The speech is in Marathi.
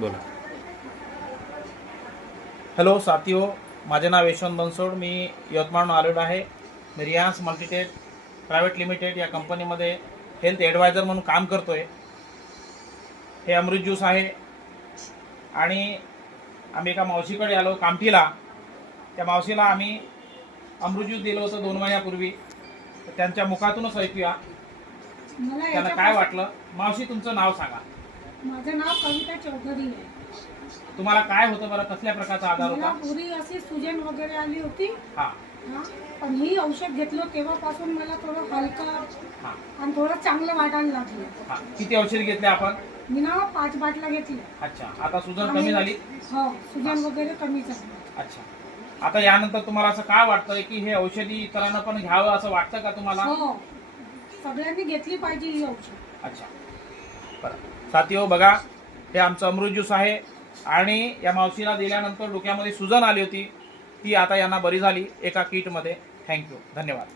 बोला. हॅलो साथियो, माझे नाव यशवंत बनसोड. मी यवतमाळहून आलेलो आहे. मी रिलायन्स मल्टीटेक प्रायव्हेट लिमिटेड या कंपनीमध्ये हेल्थ ॲडवायझर म्हणून काम करतो आहे. हे अमृत ज्यूस आहे आणि आम्ही एका मावशीकडे आलो कामठीला. त्या मावशीला आम्ही अमृत ज्यूस दिलं होतं 2 महिन्यापूर्वी. तर त्यांच्या मुखातूनच ऐकूया त्यांना काय वाटलं. मावशी, तुमचं नाव सांगा. माझं नाव कविता चौधरी आहे. तुम्हाला काय होतं बरं, कसल्या प्रकारचा आजार मला होता? पूर्वी अशी सुजन वगैरे आली होती. हां हा, पण ही औषध घेतलं तेव्हापासून मला थोडं हलका हां आणि थोडं चांगलं वाटायला लागलं. हां. किती औषध घेतले आपण? मी ना 5 बाटल्या घेतल्या. अच्छा, आता सुजन कमी झाली? हो, सुजन वगैरे कमी झाली. अच्छा, आता यानंतर तुम्हाला असं काय वाटतंय की हे औषधी इतरांना पण घ्यावं असं वाटतं का तुम्हाला? हो, सगळ्यांनी घेतली पाहिजे ही औषध. अच्छा, बरं साथियो, बघा हे आमचं अमृत ज्यूस आहे आणि या मावशीला दिल्यानंतर डोक्यामध्ये सुजन आली होती, ती आता यांना बरी झाली एका किटमध्ये. थँक्यू, धन्यवाद.